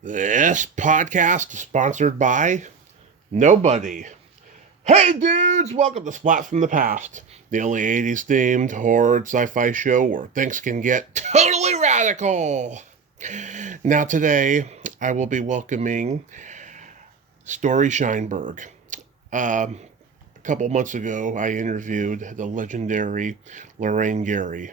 This podcast is sponsored by nobody. Hey dudes, welcome to Splat from the Past, the only 80s themed horror sci-fi show where things can get totally radical. Now today, I will be welcoming Storey Sheinberg. A couple months ago, I interviewed the legendary Loraine Gary,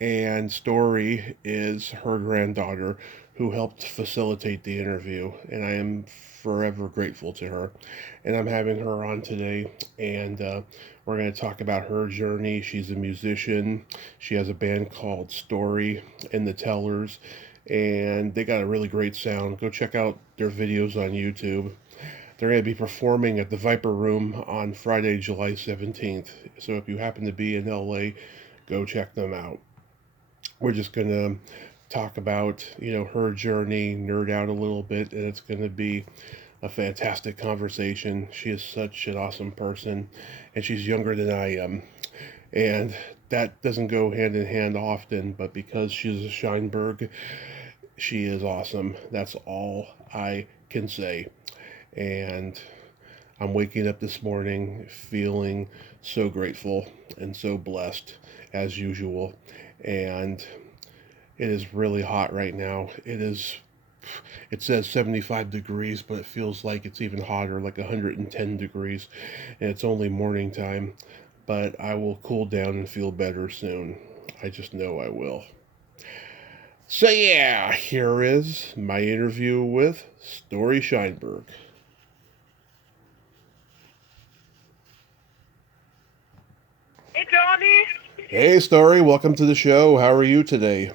and Storey is her granddaughter who helped facilitate the interview, and I am forever grateful to her. And I'm having her on today, and we're going to talk about her journey. She's a musician. She has a band called Storey The Tellers, and they got a really great sound. Go check out their videos on YouTube. They're going to be performing at the Viper Room on Friday, July 17th. So if you happen to be in LA, go check them out. We're just going to talk about, her journey, nerd out a little bit, and it's going to be a fantastic conversation. She is such an awesome person, and she's younger than I am. And that doesn't go hand in hand often, but because she's a Sheinberg, she is awesome. That's all I can say. And I'm waking up this morning feeling so grateful and so blessed as usual. And it is really hot right now. It says 75 degrees, but it feels like it's even hotter, like 110 degrees. And it's only morning time, but I will cool down and feel better soon. I just know I will. So yeah, here is my interview with Storey Sheinberg. Hey, Johnny. Hey, Storey, welcome to the show. How are you today?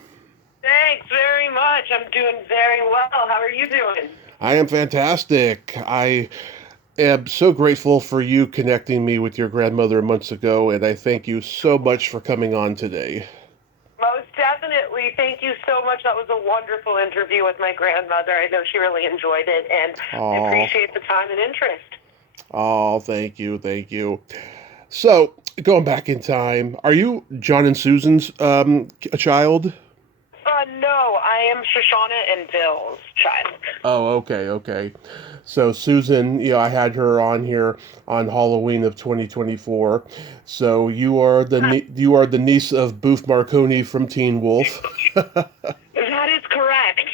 Thanks very much. I'm doing very well. How are you doing? I am fantastic. I am so grateful for you connecting me with your grandmother months ago, and I thank you so much for coming on today. Most definitely. Thank you so much. That was a wonderful interview with my grandmother. I know she really enjoyed it, and I Oh, appreciate the time and interest. oh, thank you, thank you. So, going back in time, are you John and Susan's a child? No, I am Shoshana and Bill's child. Oh, okay, okay. So Susan, I had her on here on Halloween of 2024. So you are the niece of Boof Marconi from Teen Wolf. That is correct.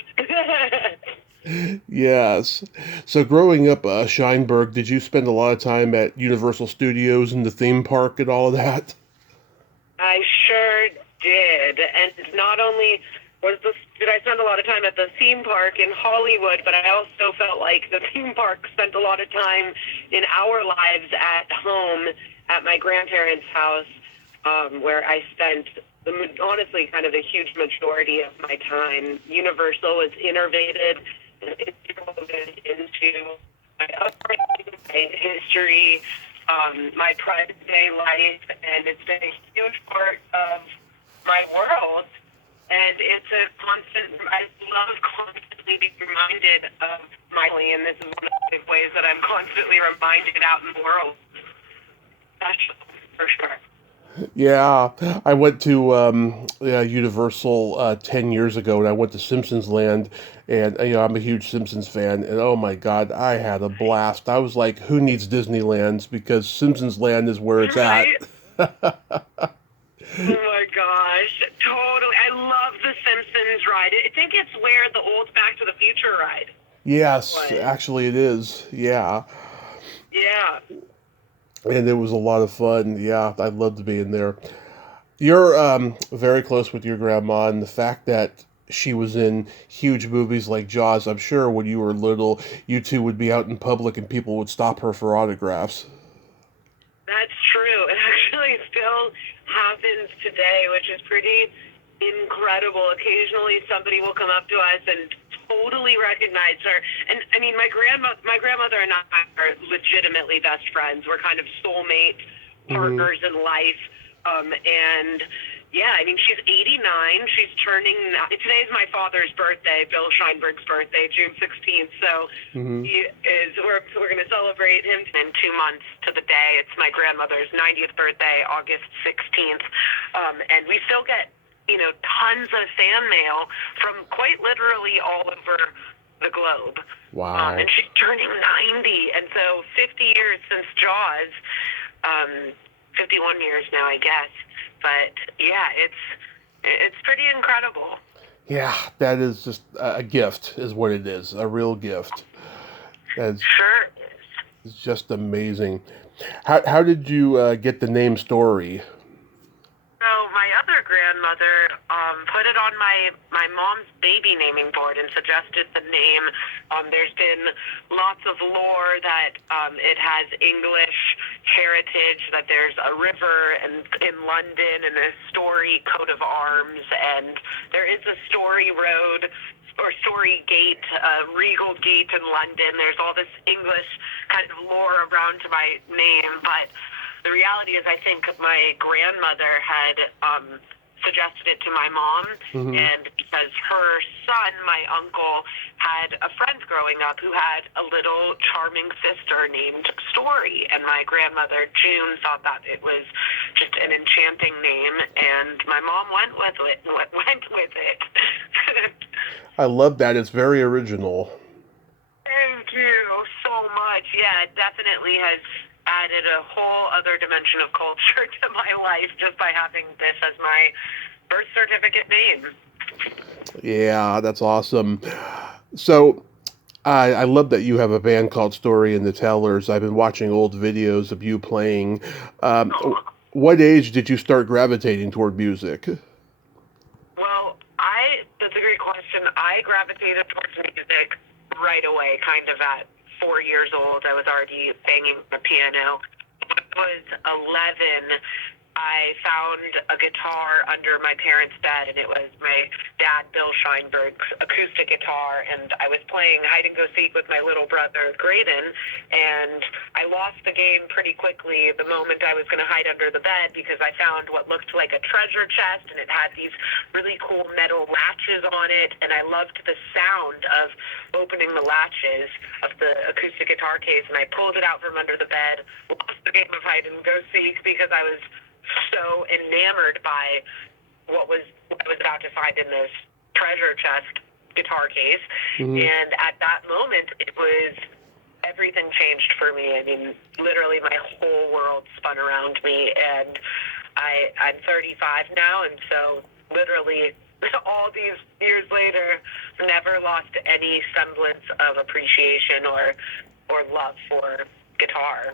Yes. So growing up, Scheinberg, did you spend a lot of time at Universal Studios and the theme park and all of that? I sure did. And not only did I spend a lot of time at the theme park in Hollywood, but I also felt like the theme park spent a lot of time in our lives at home at my grandparents' house, where I spent honestly kind of a huge majority of my time. Universal was innovated and interwoven into my upbringing, my history, my present day life, and it's been a huge part of my world. And it's a constant, I love constantly being reminded of my family, and this is one of the ways that I'm constantly reminded out in the world. Special, for sure. Yeah, I went to Universal 10 years ago, and I went to Simpsons Land, and I'm a huge Simpsons fan, and oh my God, I had a blast. I was like, who needs Disneylands? Because Simpsons Land is where it's at. Right? Oh my gosh, totally. I love the Simpsons ride. I think it's where the old Back to the Future ride Yes, was. actually it is. Yeah. Yeah. And it was a lot of fun. Yeah, I'd love to be in there. You're very close with your grandma, and the fact that she was in huge movies like Jaws, I'm sure when you were little, you two would be out in public and people would stop her for autographs. That's true. It actually still happens today, which is pretty incredible. Occasionally, somebody will come up to us and totally recognize her. And I mean, my grandmother and I are legitimately best friends. We're kind of soulmate Mm-hmm. partners in life. And yeah, I mean, she's 89. She's turning. Today's my father's birthday, Bill Scheinberg's birthday, June 16th. So Mm-hmm. we're going to celebrate him in 2 months to the day. It's my grandmother's 90th birthday, August 16th, and we still get tons of fan mail from quite literally all over the globe. Wow. And she's turning 90, and so 50 years since Jaws, 51 years now, I guess. But yeah, it's pretty incredible. Yeah, that is just a gift, is what it is. A real gift. That's Sure is. it's just amazing. How did you get the name Storey? So my other grandmother put it on my mom's baby naming board and suggested the name. There's been lots of lore that it has English heritage, that there's a river in London and a Storey coat of arms, and there is a Storey Road or Storey Gate, Regal Gate in London. There's all this English kind of lore around my name, but the reality is, I think my grandmother had suggested it to my mom, and because her son, my uncle, had a friend growing up who had a little charming sister named Storey, and my grandmother, June, thought that it was just an enchanting name, and my mom went with it. I love that. It's very original. Thank you so much. Yeah, it definitely has added a whole other dimension of culture to my life just by having this as my birth certificate name. Yeah, that's awesome. So, I love that you have a band called Storey The Tellers. I've been watching old videos of you playing. What age did you start gravitating toward music? Well, that's a great question. I gravitated towards music right away, kind of at 4 years old. I was already banging the piano. When I was 11, I found a guitar under my parents' bed, and it was my dad, Bill Sheinberg's acoustic guitar, and I was playing hide-and-go-seek with my little brother, Graydon, and I lost the game pretty quickly the moment I was going to hide under the bed because I found what looked like a treasure chest, and it had these really cool metal latches on it, and I loved the sound of opening the latches of the acoustic guitar case, and I pulled it out from under the bed, lost the game of hide-and-go-seek because I was so enamored by what I was about to find in this treasure chest guitar case. And at that moment, everything changed for me. I mean, literally my whole world spun around me, and I'm 35 now, and so literally all these years later, never lost any semblance of appreciation or love for guitar.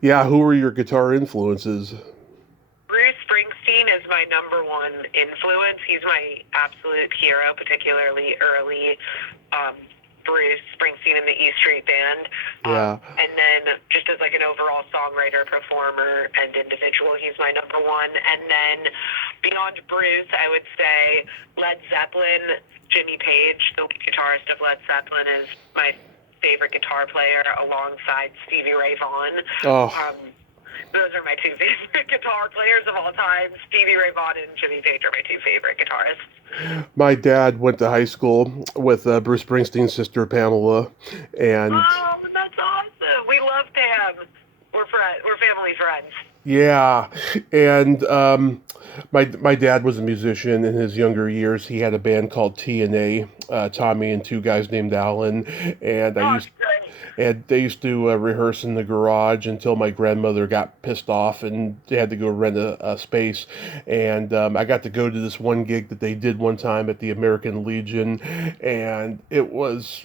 Yeah, who were your guitar influences? Bruce Springsteen is my number one influence. He's my absolute hero, particularly early Bruce Springsteen in the E Street Band. Yeah. And then just as like an overall songwriter, performer, and individual, he's my number one. And then beyond Bruce, I would say Led Zeppelin. Jimmy Page, the guitarist of Led Zeppelin, is my favorite guitar player alongside Stevie Ray Vaughan. Those are my two favorite guitar players of all time. Stevie Ray Vaughan and Jimmy Page are my two favorite guitarists. My dad went to high school with Bruce Springsteen's sister, Pamela, and... Oh, that's awesome. We love Pam. We're family friends. Yeah, and my dad was a musician in his younger years. He had a band called T&A, Tommy and two guys named Alan, and they used to rehearse in the garage until my grandmother got pissed off and they had to go rent a space. And I got to go to this one gig that they did one time at the American Legion, and it was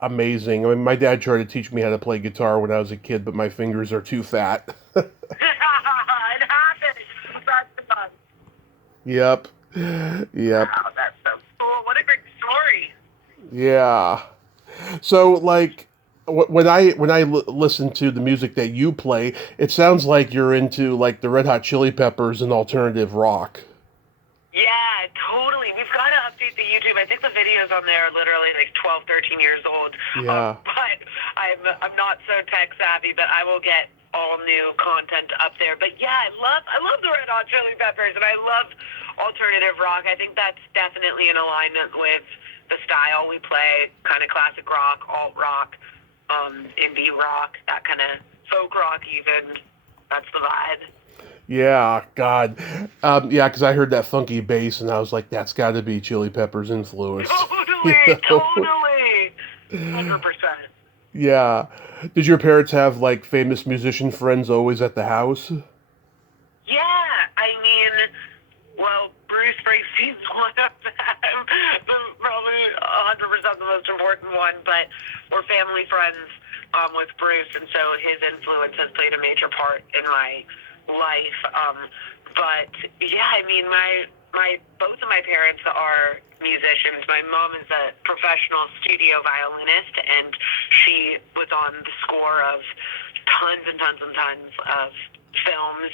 amazing. I mean, my dad tried to teach me how to play guitar when I was a kid, but my fingers are too fat. It happens. That's fun. Yep. Wow, that's so cool. What a great story. Yeah. So, like, when I listen to the music that you play, it sounds like you're into, like, the Red Hot Chili Peppers and alternative rock. Yeah, totally. We've got to update the YouTube. I think the videos on there are literally like 12, 13 years old. Yeah. But I'm not so tech savvy, but I will get all new content up there. But yeah, I love the Red Hot Chili Peppers, and I love alternative rock. I think that's definitely in alignment with the style we play, kind of classic rock, alt rock, indie rock, that kind of folk rock even. That's the vibe. Yeah, God. Yeah, because I heard that funky bass and I was like, that's got to be Chili Peppers influenced. You Totally, know? totally. 100%. Yeah. Did your parents have like famous musician friends always at the house? Yeah, I mean, well, Bruce Springsteen's one of them, probably 100% the most important one, but we're family friends with Bruce, and so his influence has played a major part in my life. But yeah, I mean, my both of my parents are musicians. My mom is a professional studio violinist, and she was on the score of tons and tons and tons of films,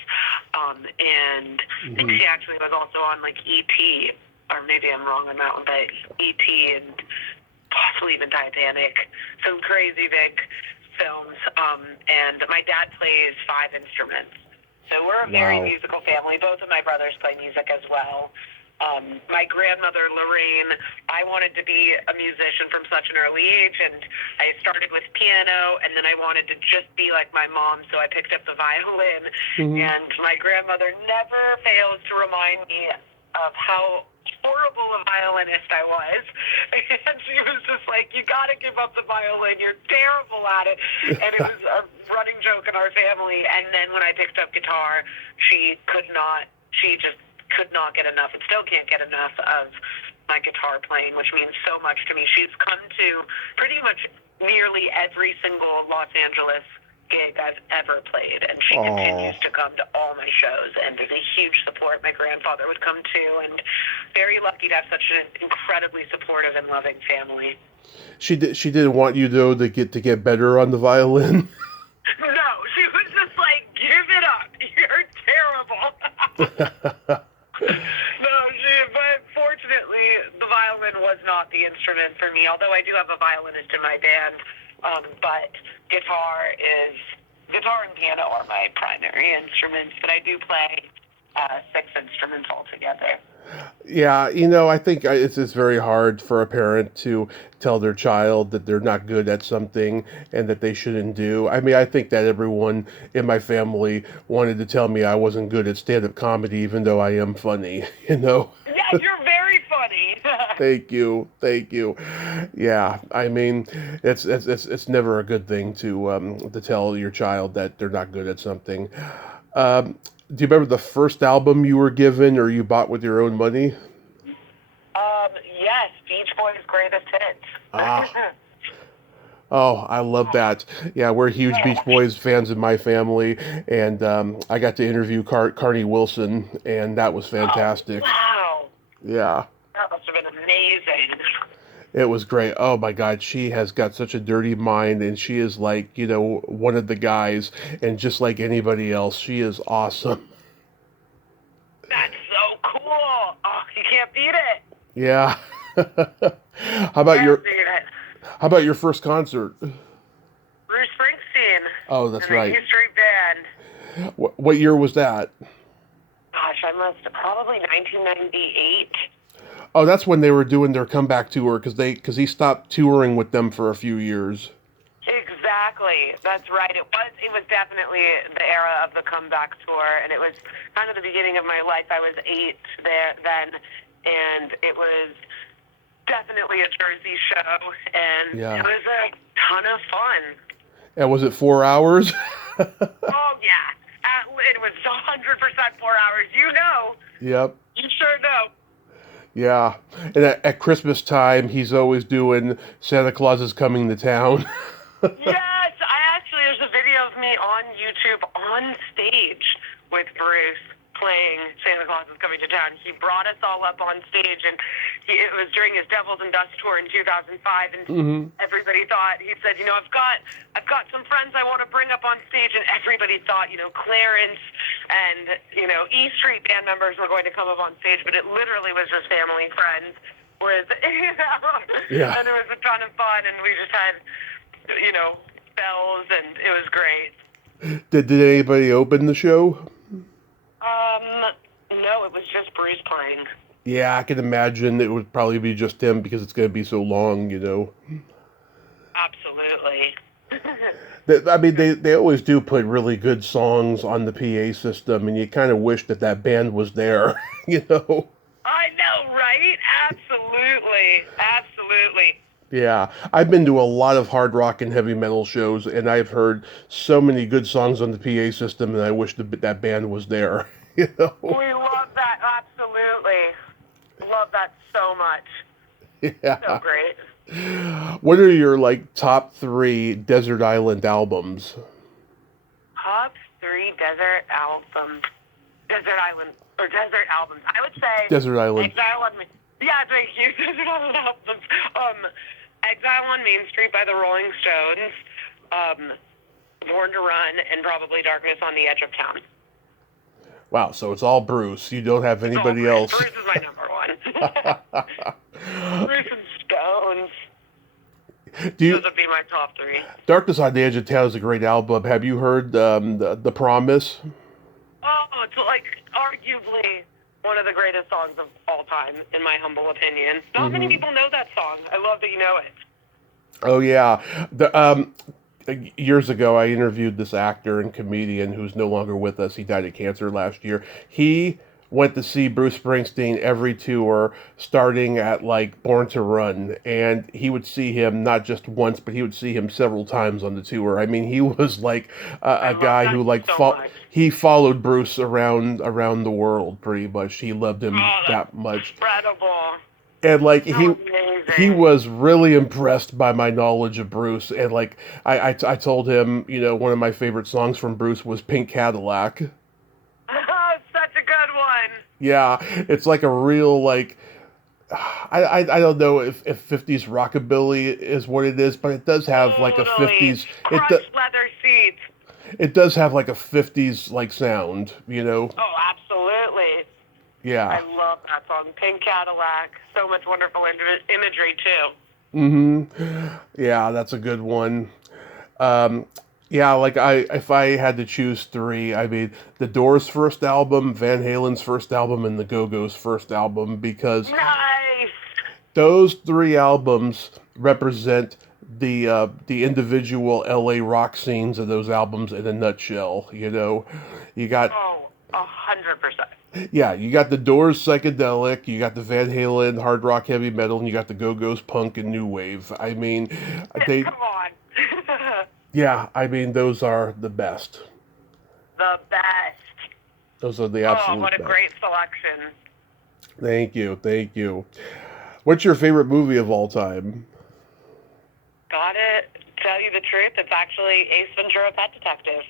and I think she actually was also on like E.T., or maybe I'm wrong on that one, but E.T. and possibly even Titanic, some crazy big films. And my dad plays 5 instruments, so we're a very Wow. musical family. Both of my brothers play music as well. My grandmother, Loraine, I wanted to be a musician from such an early age, and I started with piano, and then I wanted to just be like my mom, so I picked up the violin. And my grandmother never fails to remind me of how horrible a violinist I was. And she was just like, you got to give up the violin. You're terrible at it. And it was a running joke in our family. And then when I picked up guitar, she just could not get enough and still can't get enough of my guitar playing, which means so much to me. She's come to pretty much nearly every single Los Angeles gig I've ever played, and she continues to come to all my shows and is a huge support. My grandfather would come too, and very lucky to have such an incredibly supportive and loving family. She didn't want you though to get better on the violin. No, she was just like, give it up. You're terrible. No, but fortunately, the violin was not the instrument for me, although I do have a violinist in my band. But guitar and piano are my primary instruments, but I do play 6 instruments altogether. Yeah, I think it's very hard for a parent to tell their child that they're not good at something and that they shouldn't do. I mean, I think that everyone in my family wanted to tell me I wasn't good at stand-up comedy, even though I am funny, Yeah, you're very funny. Thank you, thank you. Yeah, I mean, it's never a good thing to tell your child that they're not good at something. Do you remember the first album you were given or you bought with your own money? Yes, Beach Boys' Greatest Hits. Ah, oh, I love that. Yeah, we're huge Beach Boys fans in my family, and I got to interview Carney Wilson, and that was fantastic. Wow, Yeah. that must have been amazing. It was great. Oh my God, she has got such a dirty mind, and she is like, one of the guys, and just like anybody else, she is awesome. That's so cool. Oh, you can't beat it. Yeah. How about Can't your beat it. How about your first concert? Bruce Springsteen. Oh, that's and the right. E Street Band. What year was that? Gosh, I must have probably 1998. Oh, that's when they were doing their comeback tour because he stopped touring with them for a few years. Exactly. That's right. It was definitely the era of the comeback tour, and it was kind of the beginning of my life. I was 8 there then, and it was definitely a Jersey show, and Yeah. it was a ton of fun. And was it 4 hours? Oh, yeah. It was 100% 4 hours. You know. Yep. You sure know. Yeah. And at Christmas time, he's always doing Santa Claus is Coming to Town. Yes, there's a video of me on YouTube on stage with Bruce playing Santa Claus is Coming to Town. He brought us all up on stage, and it was during his Devils and Dust tour in 2005, and everybody thought, he said, I've got some friends I want to bring up on stage, and everybody thought, Clarence and, E Street band members were going to come up on stage, but it literally was just family friends with, Yeah. and it was a ton of fun, and we just had, bells, and it was great. Did anybody open the show? No, it was just Bruce playing. Yeah, I can imagine it would probably be just him because it's going to be so long. Absolutely. I mean, they always do put really good songs on the PA system, and you kind of wish that band was there, you know? I know, right? Absolutely. Absolutely. Yeah, I've been to a lot of hard rock and heavy metal shows, and I've heard so many good songs on the PA system, and I wish that band was there, you know? We love that. Absolutely. Love that so much. Yeah. So great. What are your, like, top 3 desert island albums? Top 3 desert albums. Desert Island, or desert albums. I would say Desert Island. Exile on Main. Yeah, thank you. Desert Island albums. Exile on Main Street by the Rolling Stones, Born to Run, and probably Darkness on the Edge of Town. Wow, so it's all Bruce. You don't have anybody else. Bruce is my number one. Bruce and Stones. Those would be my top 3. Darkness on the Edge of Town is a great album. Have you heard the Promise? Oh, it's like arguably one of the greatest songs of all time, in my humble opinion. Not many people know that song. I love that you know it. Oh yeah, years ago I interviewed this actor and comedian who's no longer with us. He died of cancer last year. He went to see Bruce Springsteen every tour, starting at like Born to Run, and he would see him not just once, but he would see him several times on the tour. I mean, he was like a guy who like he followed Bruce around the world pretty much. He loved him that much. Incredible. And like he was really impressed by my knowledge of Bruce, and like I told him, you know, one of my favorite songs from Bruce was Pink Cadillac. Such a good one. Yeah, it's like a real like I don't know if 50s rockabilly is what it is, but it does have like a 50s crushed leather seats. It does have like a 50s like sound, you know. Oh, absolutely. Yeah. I love that song, Pink Cadillac. So much wonderful imagery too. Mm-hmm. Yeah, that's a good one. Yeah, like if I had to choose 3, I mean, the Doors' first album, Van Halen's first album, and the Go-Go's first album, because those 3 albums represent the individual LA rock scenes of those albums in a nutshell. You know, you got 100%. Yeah, you got the Doors psychedelic, you got the Van Halen hard rock heavy metal, and you got the Go-Go's punk and new wave. I mean, come on. Yeah, I mean, those are the best. The best. Those are the absolute best. Oh, what a great selection. Thank you. What's your favorite movie of all time? Gotta tell you the truth, it's actually Ace Ventura: Pet Detective.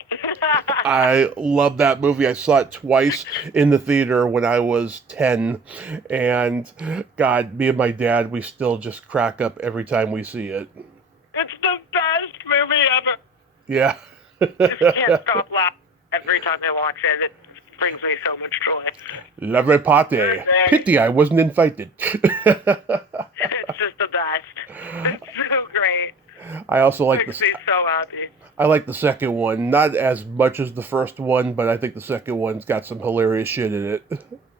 I love that movie. I saw it twice in the theater when I was 10. And, God, me and my dad, we still just crack up every time we see it. It's the best movie ever. Yeah. Just can't stop laughing every time I watch it. It brings me so much joy. La repartee. Pity I wasn't invited. It's just the best. It's so great. I also like makes me so happy. I like the second one. Not as much as the first one, but I think the second one's got some hilarious shit in it.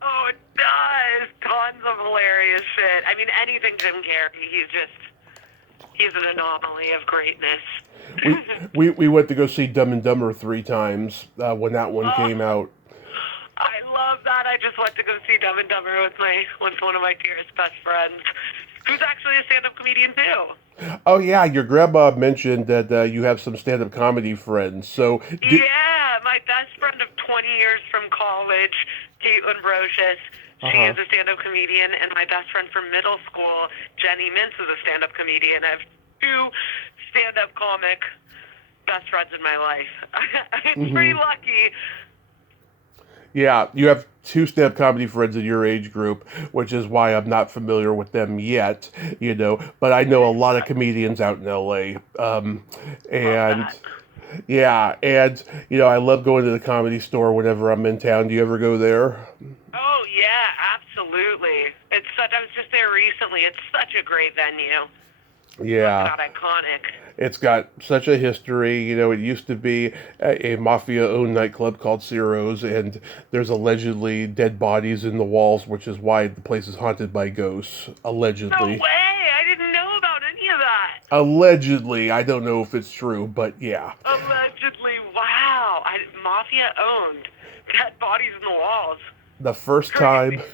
Oh, it does. Tons of hilarious shit. I mean, anything Jim Carrey, he's an anomaly of greatness. we went to go see Dumb and Dumber 3 times when that one came out. I love that. I just went to go see Dumb and Dumber with one of my dearest best friends, who's actually a stand-up comedian too. Oh yeah, your grandma mentioned that you have some stand-up comedy friends. So yeah, my best friend of 20 years from college, Caitlin Brocious. She is a stand-up comedian, and my best friend from middle school, Jenny Mintz, is a stand-up comedian. I have 2 stand-up comic best friends in my life. I'm pretty lucky. Yeah, you have 2 stand-up comedy friends in your age group, which is why I'm not familiar with them yet, you know. But I know a lot of comedians out in L.A. And yeah, and you know, I love going to the Comedy Store whenever I'm in town. Do you ever go there? Oh yeah, absolutely. I was just there recently. It's such a great venue. Yeah. It's not iconic. It's got such a history. You know, it used to be a mafia-owned nightclub called Ciro's, and there's allegedly dead bodies in the walls, which is why the place is haunted by ghosts, allegedly. No way! I didn't know about any of that. that? Allegedly, I don't know if it's true, but yeah. Allegedly, wow. Mafia owned. Dead bodies in the walls. The first Crazy. time,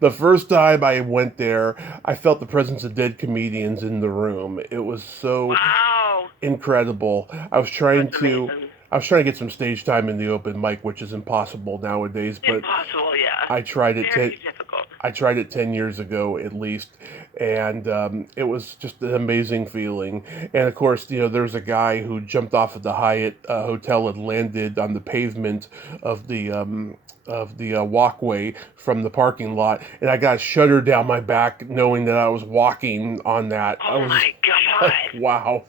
the first time I went there, I felt the presence of dead comedians in the room. It was so Wow. incredible. That's amazing. I was trying to get some stage time in the open mic, which is impossible nowadays, but Impossible, yeah. I tried it Very difficult. I tried it 10 years ago at least, and it was just an amazing feeling. And of course, there's a guy who jumped off of the Hyatt hotel and landed on the pavement of the walkway from the parking lot, and I got a shudder down my back knowing that I was walking on that. I Oh was my God. wow.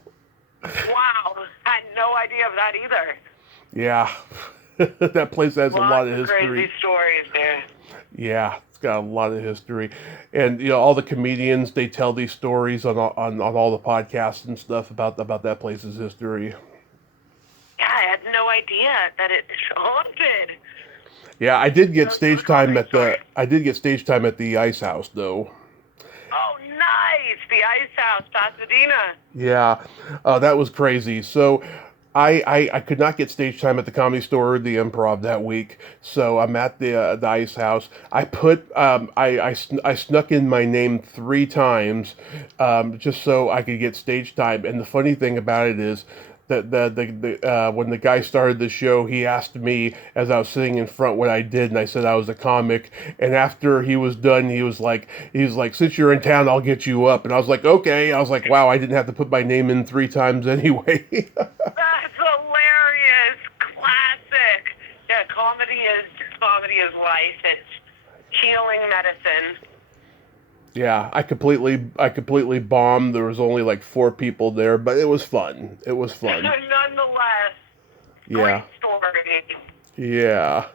Wow. I had no idea of that either. Yeah. That place has a lot of history. Crazy stories there. Yeah, it's got a lot of history, and all the comedians, they tell these stories on all the podcasts and stuff about that place's history. Yeah, I had no idea that it's haunted. Yeah, I did get stage time at the Ice House though. Oh, nice! The Ice House, Pasadena. Yeah, that was crazy. So I could not get stage time at the Comedy Store or the Improv that week, so I'm at the Ice House. I snuck in my name 3 times, just so I could get stage time. And the funny thing about it is that when the guy started the show, he asked me as I was sitting in front what I did, and I said I was a comic. And after he was done, he was like, since you're in town, I'll get you up. And I was like, okay. I was like, wow, I didn't have to put my name in 3 times anyway. That's hilarious. Classic. Yeah, comedy is life. It's healing medicine. Yeah, I completely bombed. There was only like 4 people there, but it was fun. It was fun. Nonetheless. Yeah. Great story. Yeah.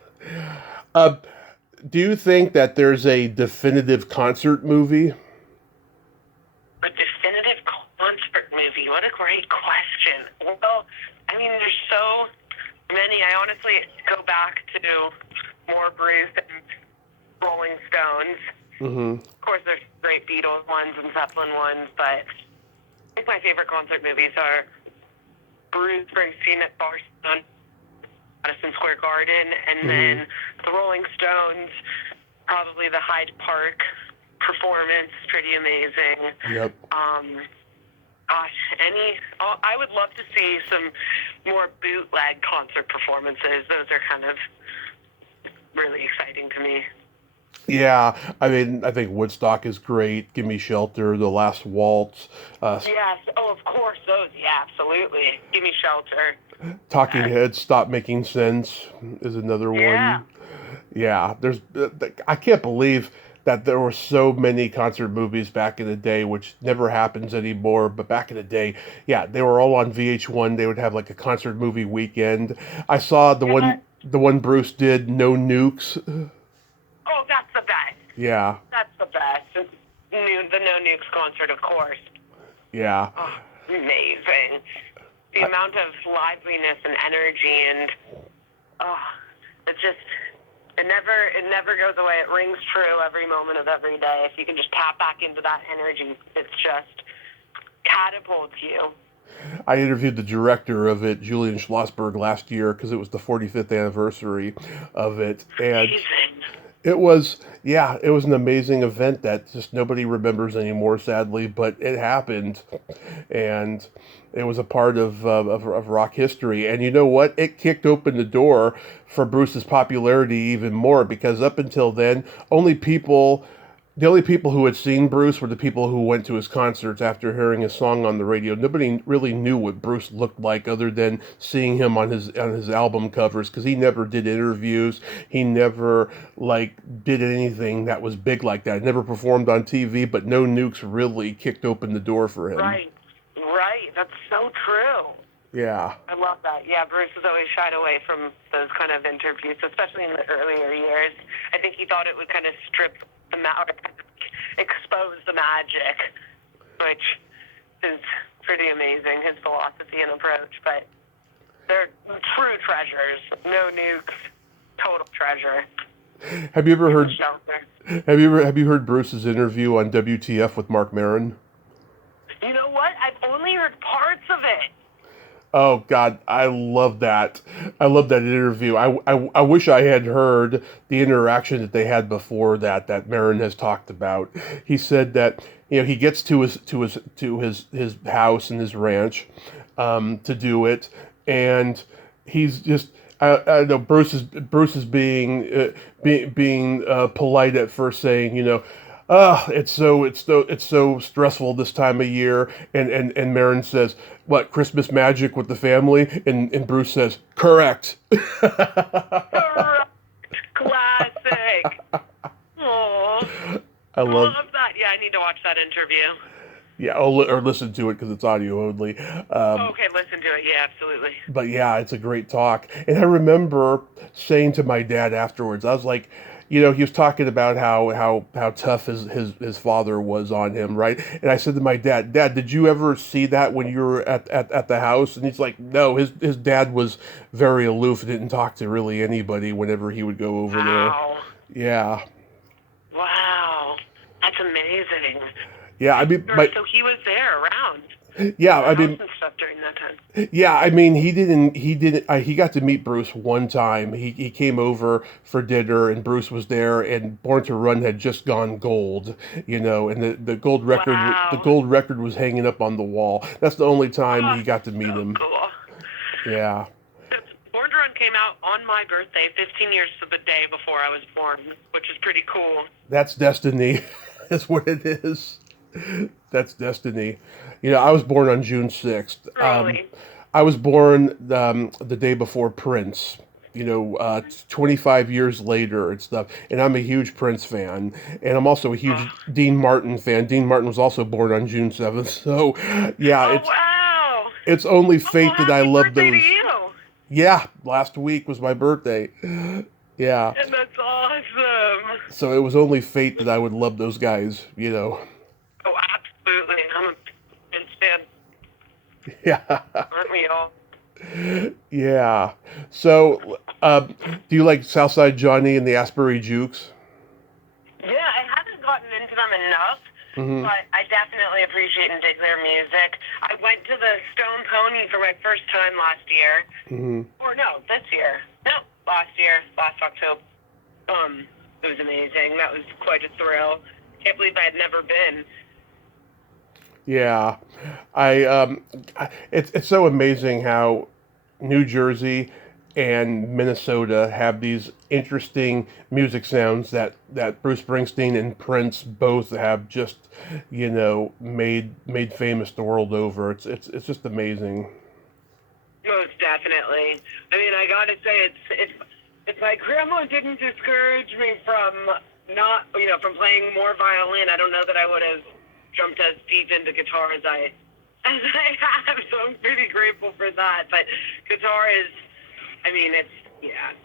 Do you think that there's a definitive concert movie? A definitive concert movie? What a great question. Well, I mean, there's so many. I honestly go back to more Bruce and Rolling Stones. Mm-hmm. Of course, there's great Beatles ones and Zeppelin ones, but I think my favorite concert movies are Bruce Springsteen at Barcelona, Madison Square Garden, and then the Rolling Stones, probably the Hyde Park performance, pretty amazing. Yep. I would love to see some more bootleg concert performances. Those are kind of really exciting to me. Yeah, I mean, I think Woodstock is great. Give Me Shelter, The Last Waltz. Yes. Oh, of course, those. Yeah, absolutely. Give Me Shelter. Talking Heads, Stop Making Sense is another one. Yeah, I can't believe that there were so many concert movies back in the day, which never happens anymore. But back in the day, yeah, they were all on VH1. They would have like a concert movie weekend. I saw the one Bruce did, No Nukes. Oh, that's the best. Yeah. That's the best. The No Nukes concert, of course. Yeah. Oh, amazing. The amount of liveliness and energy, and it never goes away. It rings true every moment of every day. If you can just tap back into that energy, it's just catapults you. I interviewed the director of it, Julian Schlossberg, last year because it was the 45th anniversary of it, and it was an amazing event that just nobody remembers anymore, sadly, but it happened, and it was a part of rock history. And you know what? It kicked open the door for Bruce's popularity even more, because up until then, the only people who had seen Bruce were the people who went to his concerts after hearing his song on the radio. Nobody really knew what Bruce looked like other than seeing him on his album covers, because he never did interviews. He never did anything that was big like that. Never performed on TV, but No Nukes really kicked open the door for him. Right. That's so true. Yeah. I love that. Yeah, Bruce has always shied away from those kind of interviews, especially in the earlier years. I think he thought it would kind of strip expose the magic, which is pretty amazing, his philosophy and approach. But they're true treasures. No Nukes, total treasure. Have you heard Bruce's interview on WTF with Marc Maron? No, You know what? I've only heard parts of it. Oh God, I love that. I love that interview. I wish I had heard the interaction that they had before that Maron has talked about. He said that he gets to his house and his ranch to do it, and he's just. I know Bruce is being polite at first, saying, it's so stressful this time of year, and Maron says, "What, Christmas magic with the family?" And Bruce says, "Correct." Correct. Classic. Aww. I love that. Yeah, I need to watch that interview. Yeah, or listen to it because it's audio only. Okay, listen to it. Yeah, absolutely. But yeah, it's a great talk. And I remember saying to my dad afterwards, I was like, he was talking about how tough his father was on him, right? And I said to my dad, did you ever see that when you were at the house? And he's like, no, his dad was very aloof and didn't talk to really anybody whenever he would go over Wow. there. Yeah. Wow. That's amazing. Yeah, I mean, so he was there around. Yeah, I mean, and stuff during that time. Yeah, I mean, he didn't. He got to meet Bruce one time. He came over for dinner, and Bruce was there, and Born to Run had just gone gold, and the gold record, Wow. the gold record was hanging up on the wall. That's the only time he got to meet him. Cool. Yeah. Born to Run came out on my birthday, 15 years to the day before I was born, which is pretty cool. That's destiny. That's what it is. That's destiny. I was born on June 6th. Really? I was born the day before Prince. 25 years later and stuff. And I'm a huge Prince fan. And I'm also a huge Dean Martin fan. Dean Martin was also born on June 7th. So, yeah. Wow. It's only fate that I love those. To you. Yeah, last week was my birthday. Yeah. And that's awesome. So it was only fate that I would love those guys, Oh, absolutely. I'm a Prince fan. Yeah. Aren't we all? Yeah. So, do you like Southside Johnny and the Asbury Jukes? Yeah, I haven't gotten into them enough, but I definitely appreciate and dig their music. I went to the Stone Pony for my first time last year. Or no, this year. No, last October. It was amazing. That was quite a thrill. Can't believe I had never been. Yeah, it's so amazing how New Jersey and Minnesota have these interesting music sounds that Bruce Springsteen and Prince both have just made famous the world over. It's just amazing. Most definitely. I mean, I gotta say, if my grandma didn't discourage me from from playing more violin, I don't know that I would have jumped as deep into guitar as I have, so I'm pretty grateful for that. But guitar is,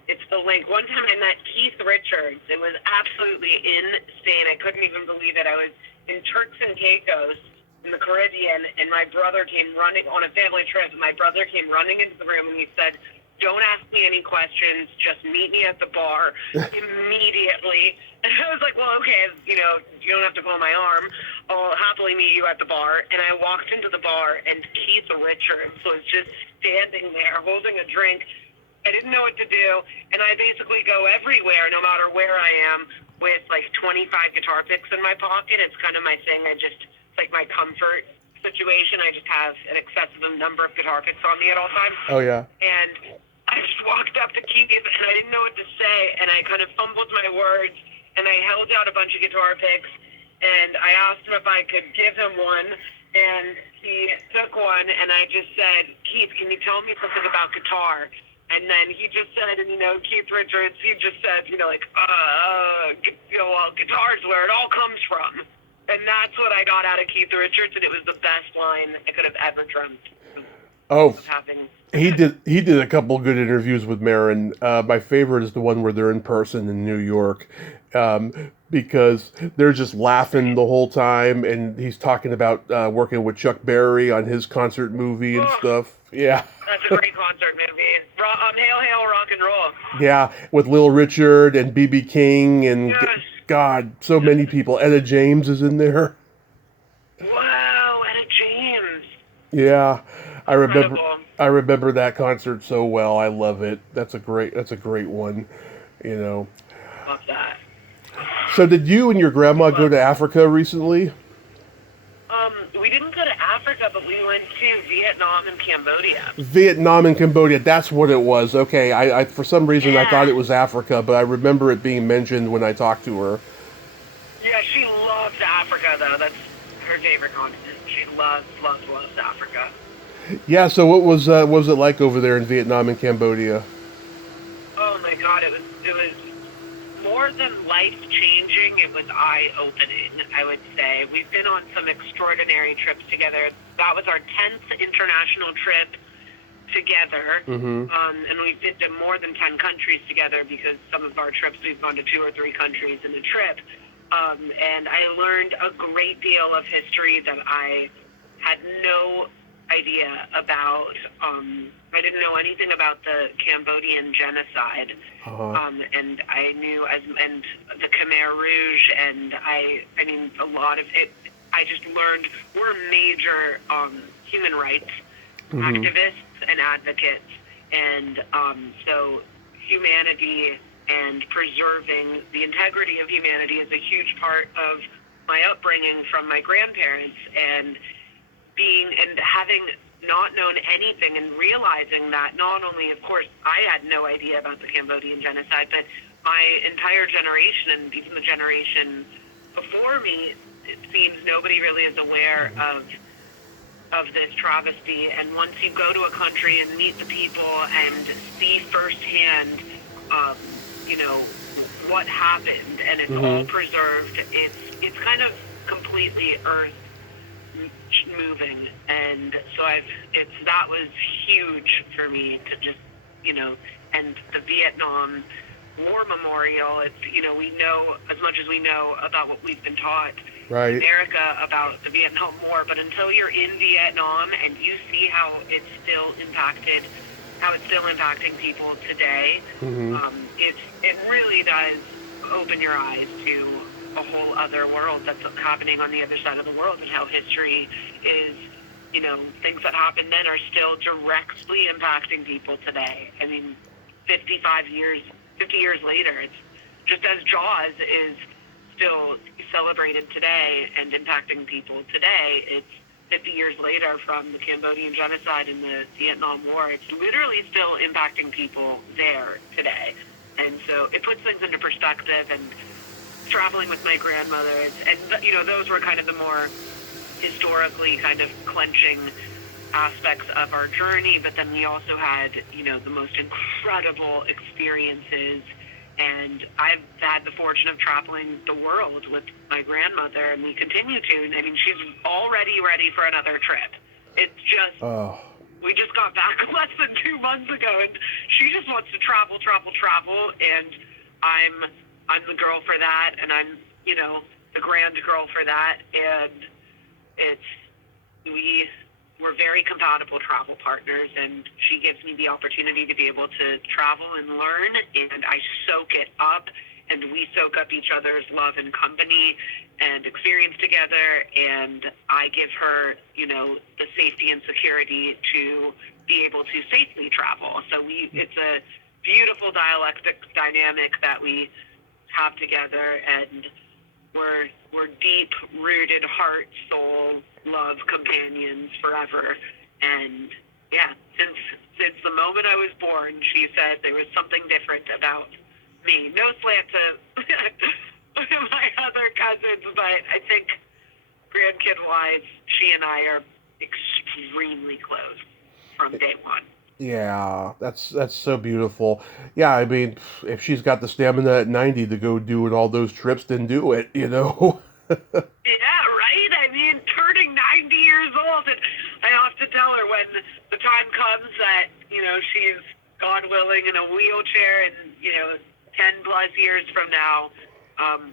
it's the link. One time I met Keith Richards. It was absolutely insane. I couldn't even believe it. I was in Turks and Caicos in the Caribbean, and my brother came running on a family trip. My brother came running into the room, and he said, "Don't ask me any questions. Just meet me at the bar immediately." And I was like, "Well, okay, you don't have to pull my arm. I'll happily meet you at the bar." And I walked into the bar, and Keith Richards was just standing there holding a drink. I didn't know what to do, and I basically go everywhere, no matter where I am, with like 25 guitar picks in my pocket. It's kind of my thing. It's like my comfort situation. I just have an excessive number of guitar picks on me at all times. Oh yeah. And I just walked up to Keith, and I didn't know what to say, and I kind of fumbled my words, and I held out a bunch of guitar picks, and I asked him if I could give him one, and he took one, and I just said, "Keith, can you tell me something about guitar?" And then he just said, and Keith Richards, he just said, well, guitar's where it all comes from. And that's what I got out of Keith Richards, and it was the best line I could have ever dreamt of having. He did a couple good interviews with Maron. My favorite is the one where they're in person in New York, because they're just laughing the whole time, and he's talking about working with Chuck Berry on his concert movie and stuff. Yeah. That's a great concert movie. Hail, hail, rock and roll. Yeah, with Little Richard and B.B. King and God, so many people. Etta James is in there. Wow, Etta James. Yeah, I remember. Incredible. I remember that concert so well. I love it. That's a great one. You know. Love that. So, did you and your grandma go But, to Africa recently? we didn't go to Africa, but we went to Vietnam and Cambodia. Vietnam and Cambodia. That's what it was. Okay, I for some reason I thought Yeah. it was Africa, but I remember it being mentioned when I talked to her. Yeah, she loves Africa, though. That's her favorite continent. She loves Africa. Yeah. So, what was it like over there in Vietnam and Cambodia? Oh my God, it was more than life changing. It was eye opening. I would say we've been on some extraordinary trips together. That was our 10th international trip together, Mm-hmm. and we've been to more than 10 countries together because some of our trips we've gone to 2 or 3 countries in a trip. And I learned a great deal of history that I had no idea about. I didn't know anything about the Cambodian genocide, Uh-huh. and I knew and the Khmer Rouge, and I mean a lot of it. I just learned we're major human rights Mm-hmm. activists and advocates, and so humanity and preserving the integrity of humanity is a huge part of my upbringing from my grandparents, and having not known anything and realizing that not only, of course, I had no idea about the Cambodian genocide, but my entire generation and even the generation before me, it seems nobody really is aware of this travesty. And once you go to a country and meet the people and see firsthand, um, you know, what happened, and it's all Mm-hmm. preserved, it's kind of completely earth moving. And so that was huge for me to just, and the Vietnam War Memorial. It's, we know as much as we know about what we've been taught in Right. America about the Vietnam War, but until you're in Vietnam and you see how it's still impacting people today, Mm-hmm. it really does open your eyes to a whole other world that's happening on the other side of the world, and how history is, things that happened then are still directly impacting people today. I mean, 50 years later, it's just as Jaws is still celebrated today and impacting people today. It's 50 years later from the Cambodian genocide and the Vietnam War. It's literally still impacting people there today. And so it puts things into perspective. And traveling with my grandmother, and those were kind of the more historically kind of clenching aspects of our journey. But then we also had, the most incredible experiences. And I've had the fortune of traveling the world with my grandmother, and we continue to. And I mean, she's already ready for another trip. It's just, Oh. we just got back less than 2 months ago, and she just wants to travel. And I'm the girl for that, and I'm, the grand girl for that. And we're very compatible travel partners, and she gives me the opportunity to be able to travel and learn, and I soak it up, and we soak up each other's love and company and experience together, and I give her, the safety and security to be able to safely travel. So it's a beautiful dialectic dynamic that we have together, and we're deep rooted heart, soul, love companions forever. And yeah, since the moment I was born, she said there was something different about me. No slant to my other cousins, but I think grandkid wise, she and I are extremely close from day one. Yeah, that's so beautiful. Yeah, I mean, if she's got the stamina at 90 to go doing all those trips, then do it, you know? Yeah, right? I mean, turning 90 years old, and I have to tell her when the time comes that, she's, God willing, in a wheelchair, and, 10 plus years from now,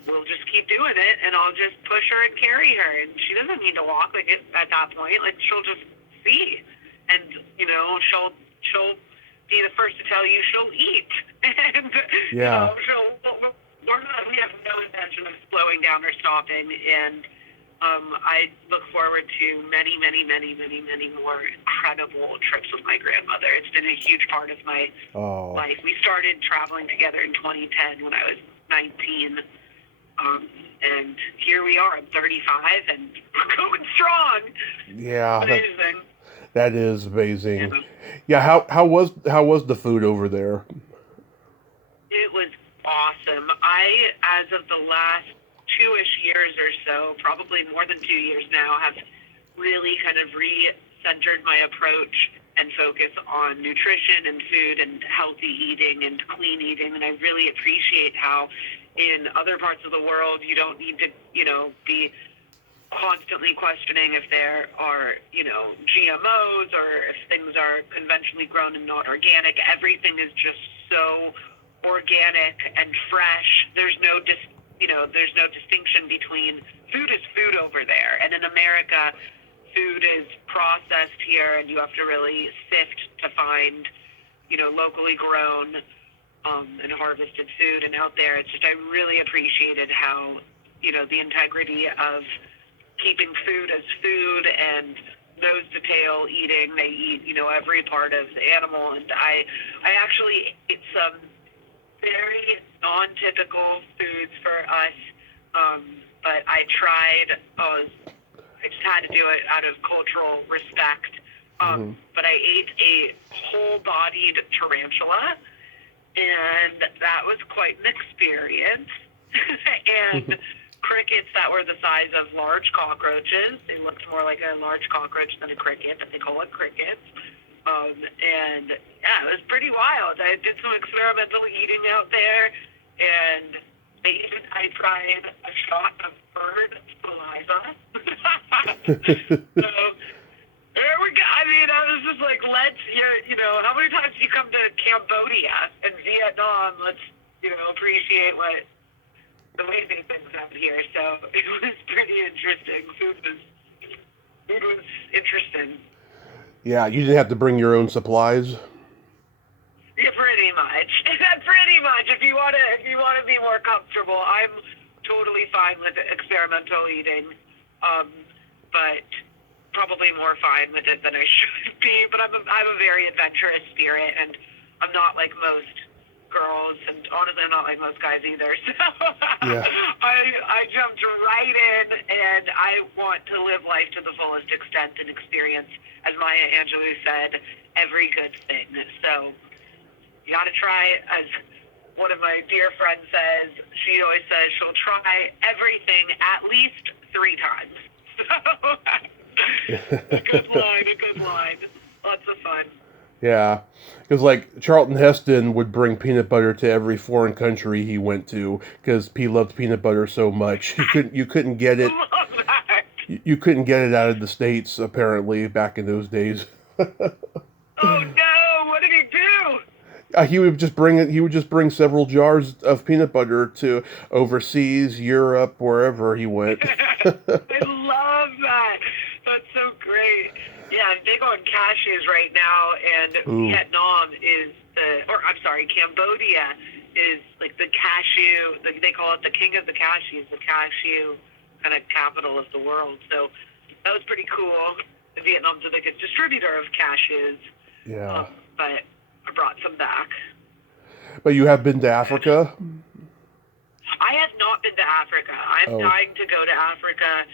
we'll just keep doing it, and I'll just push her and carry her, and she doesn't need to walk, like, at that point, like, she'll just see, and, she'll be the first to tell you she'll eat, and, Yeah. we have no intention of slowing down or stopping, and I look forward to many, many, many, many, many more incredible trips with my grandmother. It's been a huge part of my life. We started traveling together in 2010 when I was 19. And here we are. I'm 35 and we're going strong. Yeah. Amazing. That is amazing. Yeah, how was the food over there? It was awesome. As of the last 2-ish years or so, probably more than 2 years now, have really kind of re-centered my approach and focus on nutrition and food and healthy eating and clean eating. And I really appreciate how in other parts of the world you don't need to, be constantly questioning if there are, GMOs or if things are conventionally grown and not organic. Everything is just so organic and fresh. There's no distinction between food is food over there. And in America, food is processed here, and you have to really sift to find, locally grown and harvested food. And out there, it's just, I really appreciated how, the integrity of keeping food as food and nose to tail eating. They eat, every part of the animal. And I actually eat some very non-typical foods for us, but I tried. I just had to do it out of cultural respect. But I ate a whole-bodied tarantula, and that was quite an experience. And crickets that were the size of large cockroaches. They looked more like a large cockroach than a cricket, but they call it crickets. And yeah, it was pretty wild. I did some experimental eating out there, and I tried a shot of bird saliva. So there we go. I mean, I was just like, how many times do you come to Cambodia and Vietnam? Let's, appreciate what the amazing things out here. So it was pretty interesting. Food was interesting. Yeah, you didn't have to bring your own supplies. Yeah, pretty much. Pretty much. If you want to be more comfortable, I'm totally fine with experimental eating, but probably more fine with it than I should be. But I'm a very adventurous spirit, and I'm not like most girls, and honestly, I'm not like most guys either. So yeah. I jumped right in, and I want to live life to the fullest extent and experience, as Maya Angelou said, every good thing. So you got to try, as one of my dear friends says. She always says she'll try everything at least 3 times. So a good line. Lots of fun. Yeah, because like Charlton Heston would bring peanut butter to every foreign country he went to because he loved peanut butter so much. You couldn't get it. You couldn't get it out of the States apparently back in those days. Oh no! What did he do? He would just bring it. He would just bring several jars of peanut butter to overseas, Europe, wherever he went. I love that. That's so great. Yeah, I'm big on cashews right now, and Vietnam is Cambodia is like the cashew. They call it the king of the cashews, the cashew kind of capital of the world. So that was pretty cool. Vietnam's the biggest distributor of cashews. Yeah. But I brought some back. But you have been to Africa? I have not been to Africa. I'm dying to go to Africa.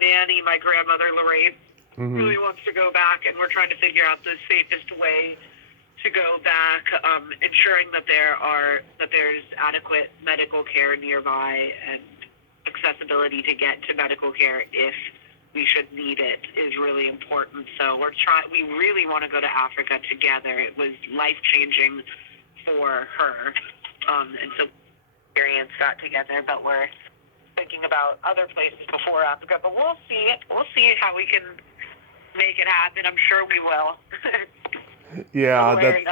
Nanny, my grandmother, Loraine, really wants to go back, and we're trying to figure out the safest way to go back, ensuring that there's adequate medical care nearby and accessibility to get to medical care if we should need it is really important. So we really want to go to Africa together. It was life-changing for her, and so experience that together, but we're thinking about other places before Africa, but we'll see it. We'll see how we can make it happen. I'm sure we will. Yeah,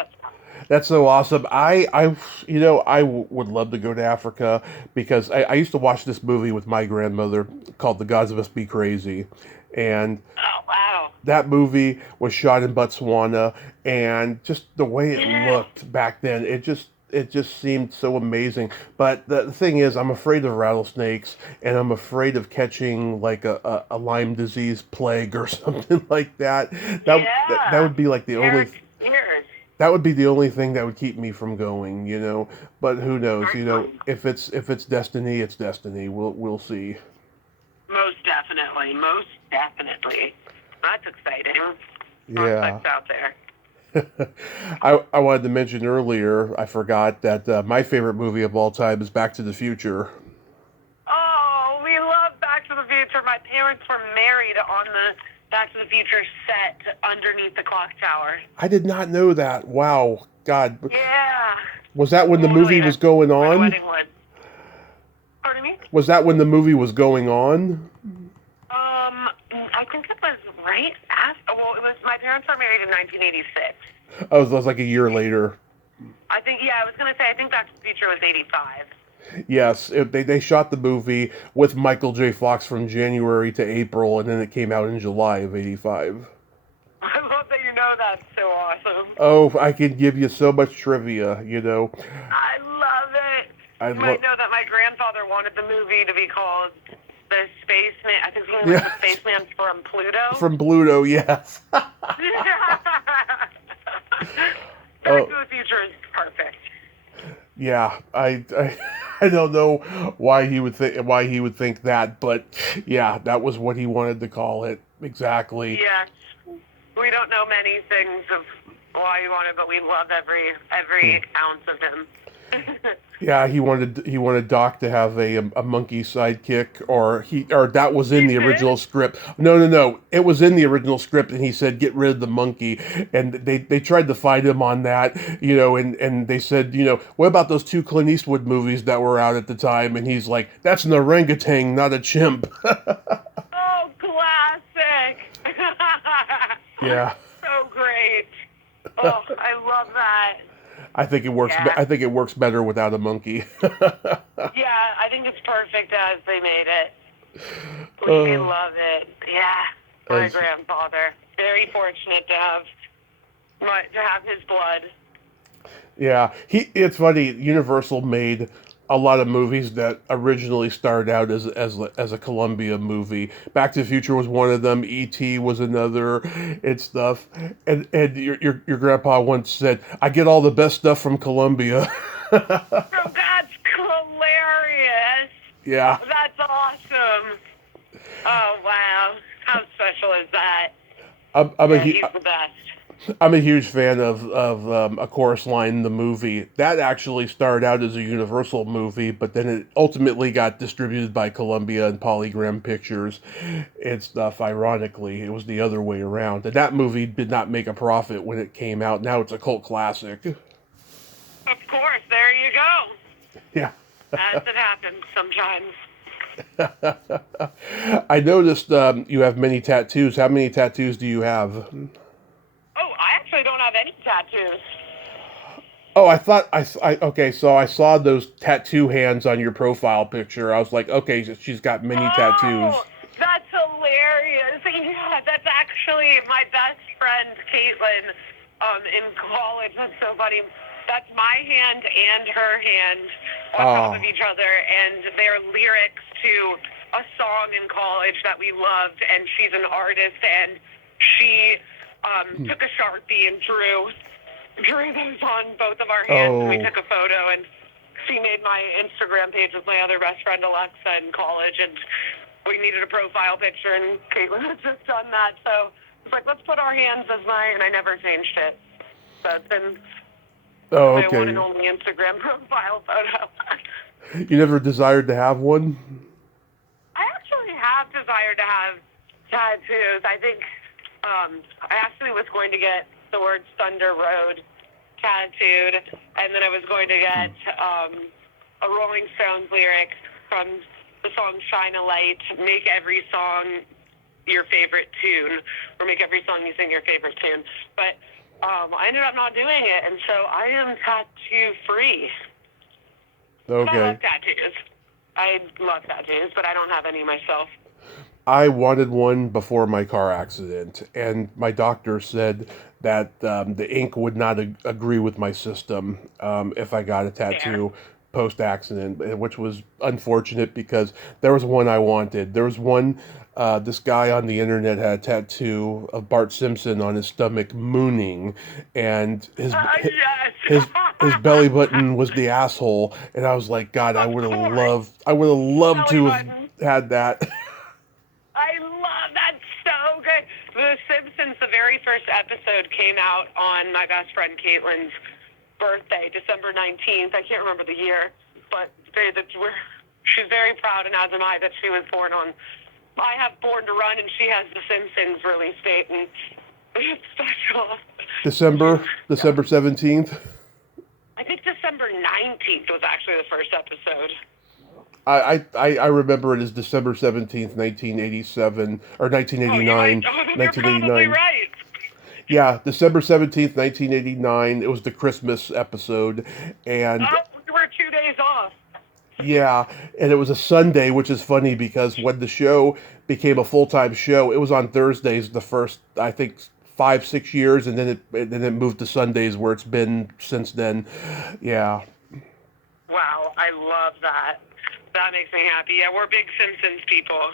that's so awesome. I would love to go to Africa because I used to watch this movie with my grandmother called The Gods Must Be Crazy. And oh, wow. That movie was shot in Botswana, and just the way it looked back then, it just it just seemed so amazing. But the thing is, I'm afraid of rattlesnakes, and I'm afraid of catching like a Lyme disease plague or something like that. That Yeah. would be like the only. Eric, here. That would be the only thing that would keep me from going, you know. But who knows? You know, Certainly. if it's destiny, it's destiny. We'll see. Most definitely. Most definitely. That's exciting. Yeah. Prospects out there. I wanted to mention earlier, I forgot that my favorite movie of all time is Back to the Future. Oh, we love Back to the Future. My parents were married on the Back to the Future set underneath the clock tower. I did not know that. Wow. God. Yeah. Was that when the Totally. movie was going Where the on? wedding went. Pardon me? Was that when the movie was going on? I think it was right after. Well, it was. My parents were married in 1986. Oh, it was like a year later. I think. Yeah, I was gonna say. I think Back to the Future was 85. Yes, they shot the movie with Michael J. Fox from January to April, and then it came out in July of '85. I love that you know that. So awesome. Oh, I could give you so much trivia, you know. I love it. I You might know that my grandfather wanted the movie to be called The Spaceman. I think it was Yeah. The Spaceman from Pluto. From Pluto, yes. Back Oh. to the Future is perfect. Yeah, I don't know why he would think that, but yeah, that was what he wanted to call it exactly. Yes. We don't know many things of why he wanted, but we love every ounce of him. Yeah, he wanted Doc to have a monkey sidekick, or that was in the original script. No, it was in the original script, and he said get rid of the monkey, and they tried to fight him on that, you know, and they said, you know, what about those two Clint Eastwood movies that were out at the time? And he's like, that's an orangutan, not a chimp. Oh, classic! Yeah. So great. Oh, I love that. I think it works. Yeah. I think it works better without a monkey. Yeah, I think it's perfect as they made it. We love it. Yeah, my grandfather. Very fortunate to have his blood. Yeah, it's funny. Universal made a lot of movies that originally started out as a Columbia movie. Back to the Future was one of them. E.T. was another, and stuff. And your grandpa once said, "I get all the best stuff from Columbia." So that's hilarious. Yeah. That's awesome. Oh wow, how special is that? He's the best. I'm a huge fan of A Chorus Line, the movie. That actually started out as a Universal movie, but then it ultimately got distributed by Columbia and Polygram Pictures and stuff. Ironically, it was the other way around. And that movie did not make a profit when it came out. Now it's a cult classic. Of course, there you go. Yeah. As it happens sometimes. I noticed you have many tattoos. How many tattoos do you have? Oh, I actually don't have any tattoos. Oh, okay, so I saw those tattoo hands on your profile picture. I was like, okay, she's got many tattoos. That's hilarious. Yeah, that's actually my best friend, Caitlin, in college. That's so funny. That's my hand and her hand on top of each other, and they're lyrics to a song in college that we loved, and she's an artist, and she took a Sharpie and drew those on both of our hands, and we took a photo, and she made my Instagram page with my other best friend, Alexa, in college, and we needed a profile picture, and Caitlin had just done that, so it's like, let's put our hands as and I never changed it. So it's been my one and only Instagram profile photo. You never desired to have one? I actually have desired to have tattoos. I think I actually was going to get the words Thunder Road tattooed, and then I was going to get a Rolling Stones lyric from the song Shine a Light, make every song your favorite tune, or make every song you sing your favorite tune. But I ended up not doing it, and so I am tattoo-free. Okay. But I love tattoos. I love tattoos, but I don't have any myself. I wanted one before my car accident, and my doctor said that the ink would not agree with my system if I got a Fair. tattoo post accident, which was unfortunate because there was one I wanted. There was one. This guy on the internet had a tattoo of Bart Simpson on his stomach, mooning, and his his belly Yes. button was the asshole, and I was like, God, Of course. I would have loved Belly to have button. had that. I love that so good. The Simpsons, the very first episode came out on my best friend Caitlin's birthday, December 19th. I can't remember the year, but she's very proud, and as am I, that she was born on. I have Born to Run, and she has The Simpsons release date, and it's special. December 17th. I think December 19th was actually the first episode. I remember it as December 17th, 1987, or Oh, you might. 1989. Oh, you're probably 1989. right. Yeah, December 17th, 1989. It was the Christmas episode. And Oh, we were 2 days off. yeah, and it was a Sunday, which is funny because when the show became a full-time show, it was on Thursdays the first, I think, 5, 6 years, and then it moved to Sundays where it's been since then. Yeah. Wow, I love that. That makes me happy. Yeah, we're big Simpsons people.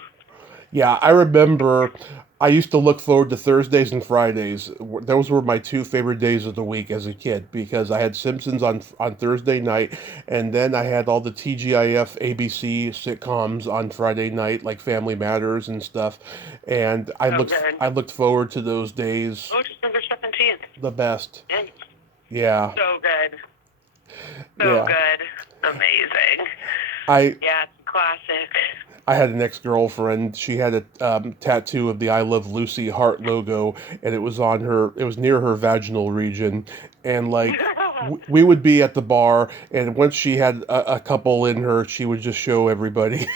Yeah, I remember I used to look forward to Thursdays and Fridays. Those were my two favorite days of the week as a kid because I had Simpsons on Thursday night, and then I had all the TGIF ABC sitcoms on Friday night, like Family Matters and stuff. And So good. I looked forward to those days Oh, December 17th. the best. Yeah. Yeah, So good. So yeah. good. Amazing. I Yeah, it's a classic. I had an ex-girlfriend. She had a tattoo of the "I Love Lucy" heart logo, and it was on her. It was near her vaginal region, and like we would be at the bar, and once she had a couple in her, she would just show everybody.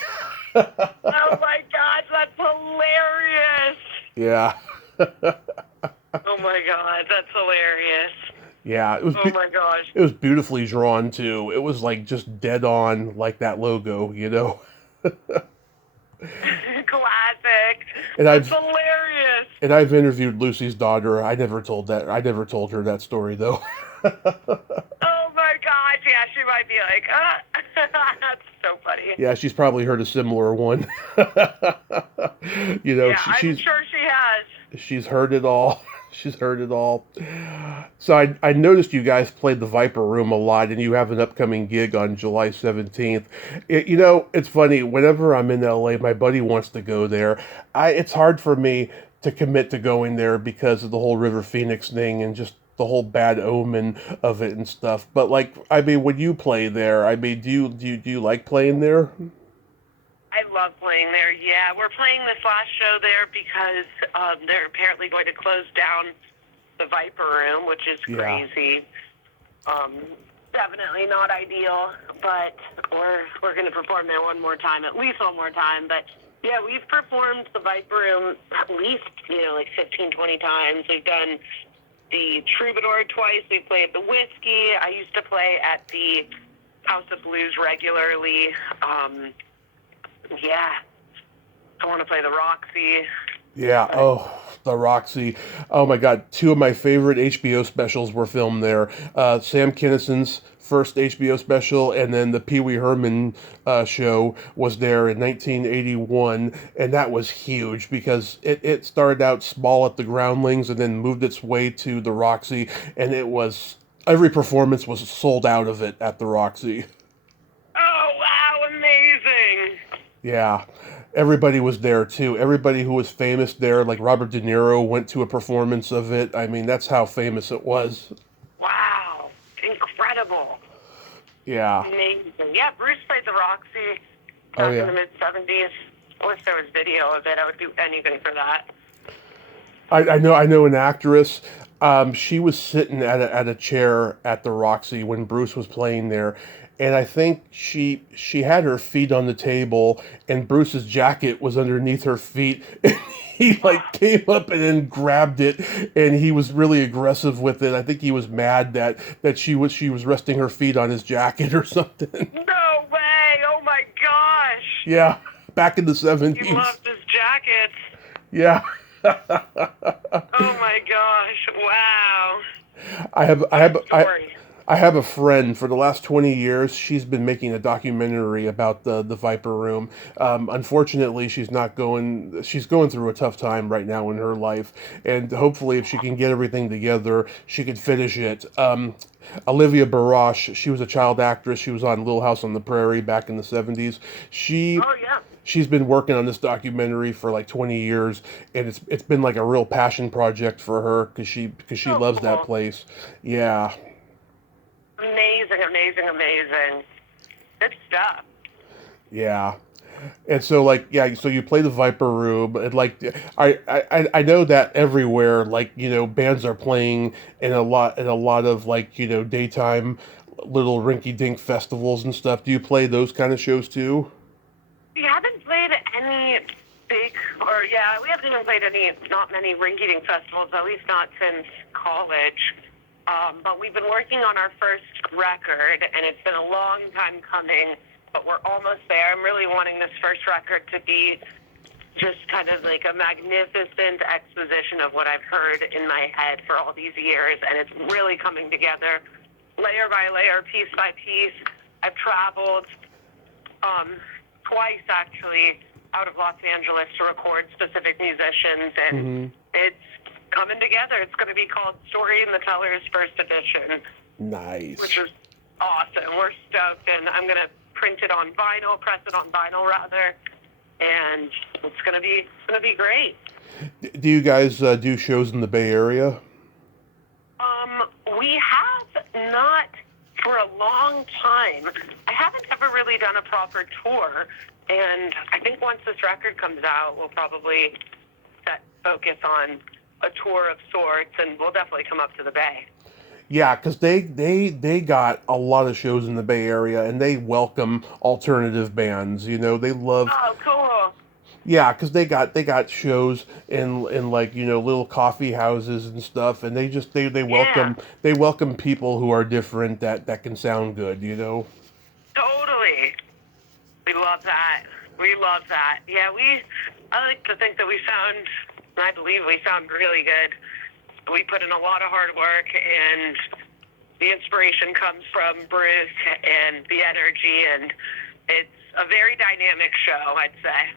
Oh my gosh, that's hilarious. Yeah, Oh my god, that's hilarious. yeah. Oh my gosh. It was beautifully drawn too. It was like just dead on, like that logo, you know. Classic. And That's I've hilarious. and I've interviewed Lucy's daughter. I never told that. I never told her that story though. Oh my gosh, yeah, she might be like, that's so funny. Yeah, she's probably heard a similar one. You know, Yeah, I'm sure she has. she's heard it all. She's heard it all. So I noticed you guys played the Viper Room a lot, and you have an upcoming gig on July 17th. You know, it's funny. Whenever I'm in LA, my buddy wants to go there. It's hard for me to commit to going there because of the whole River Phoenix thing and just the whole bad omen of it and stuff. But like, I mean, when you play there, I mean, do you like playing there? I love playing there. Yeah, we're playing this last show there because they're apparently going to close down the Viper Room, which is Yeah. crazy. Definitely not ideal, but we're going to perform there one more time, at least one more time. But yeah, we've performed the Viper Room at least, like 15, 20 times. We've done the Troubadour twice. We played at the Whiskey. I used to play at the House of Blues regularly. Yeah, I want to play the Roxy. Yeah. Oh, the Roxy. Oh my God. Two of my favorite HBO specials were filmed there. Sam Kinnison's first HBO special, and then the Pee Wee Herman show was there in 1981, and that was huge because it started out small at the Groundlings and then moved its way to the Roxy, and it was every performance was sold out of it at the Roxy. Oh, wow, amazing. Yeah. Everybody was there too. Everybody who was famous there, like Robert De Niro, went to a performance of it. I mean, that's how famous it was. Wow, incredible. Yeah. Amazing. Yeah, Bruce played the Roxy Oh, back yeah. in the mid-'70s. I wish there was video of it. I would do anything for that. I know an actress. She was sitting at a chair at the Roxy when Bruce was playing there, and I think she had her feet on the table, and Bruce's jacket was underneath her feet. And he like came up and then grabbed it, and he was really aggressive with it. I think he was mad that she was resting her feet on his jacket or something. No way! Oh my gosh! Yeah, back in the He '70s. loved his jacket. jackets. Yeah. Oh my gosh! Wow. I have I have Story. I have a friend for the last 20 years. She's been making a documentary about the Viper Room. Unfortunately, she's going through a tough time right now in her life, and hopefully, if she can get everything together, she could finish it. Olivia Barash, she was a child actress. She was on Little House on the Prairie back in the 70s. She Oh yeah. she's been working on this documentary for like 20 years, and it's been like a real passion project for her because she So loves that cool. place. Yeah. Amazing, amazing, amazing. Good stuff. Yeah. And so like yeah, so you play the Viper Room and like I know that everywhere like, bands are playing in a lot of like, daytime little rinky dink festivals and stuff. Do you play those kind of shows too? We haven't played any we haven't even played not many rinky-dink festivals, at least not since college. But we've been working on our first record, and it's been a long time coming, but we're almost there. I'm really wanting this first record to be just kind of like a magnificent exposition of what I've heard in my head for all these years, and it's really coming together layer by layer, piece by piece. I've traveled twice, actually, out of Los Angeles to record specific musicians, and it's coming together. It's going to be called Storey The Tellers First Edition, Nice. which is awesome. We're stoked, and I'm going to press it on vinyl rather, and it's going to be great. Do you guys do shows in the Bay Area? We have not for a long time. I haven't ever really done a proper tour, and I think once this record comes out, we'll probably focus on a tour of sorts, and we'll definitely come up to the Bay. Yeah, because they got a lot of shows in the Bay Area, and they welcome alternative bands. They love. Oh, cool. Yeah, because they got shows in like little coffee houses and stuff, and they welcome people who are different that can sound good. Totally. We love that. We love that. Yeah, I like to think that I believe we sound really good. We put in a lot of hard work, and the inspiration comes from Bruce and the energy, and it's a very dynamic show, I'd say.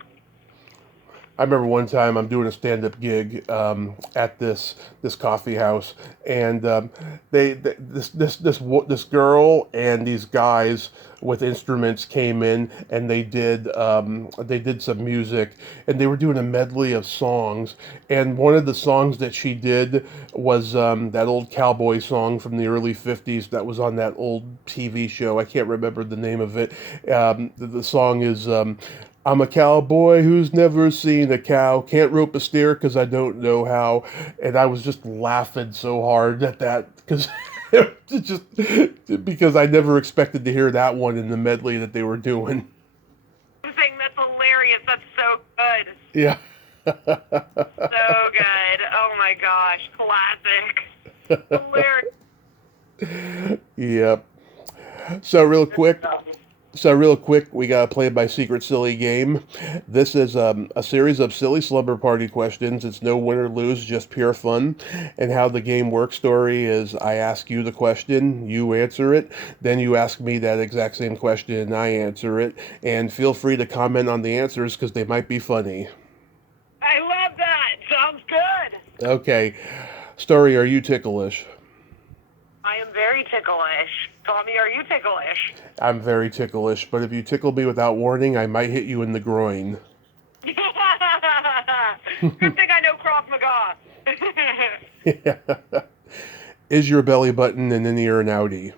I remember one time I'm doing a stand-up gig at this coffee house, and this girl and these guys with instruments came in, and they did some music, and they were doing a medley of songs, and one of the songs that she did was that old cowboy song from the early '50s that was on that old TV show. I can't remember the name of it. The song is. I'm a cowboy who's never seen a cow, can't rope a steer because I don't know how. And I was just laughing so hard at that because because I never expected to hear that one in the medley that they were doing. That's hilarious. That's so good. Yeah. So good. Oh my gosh. Classic. Hilarious. Yep. So real quick, we got to play my secret silly game. This is a series of silly slumber party questions. It's no win or lose, just pure fun. And how the game works, Story, is I ask you the question, you answer it, then you ask me that exact same question, and I answer it. And feel free to comment on the answers because they might be funny. I love that. Sounds good. Okay. Story, are you ticklish? I am very ticklish. Tommy, are you ticklish? I'm very ticklish, but if you tickle me without warning, I might hit you in the groin. Good thing I know Krav Maga. Is your belly button an innie or an outie?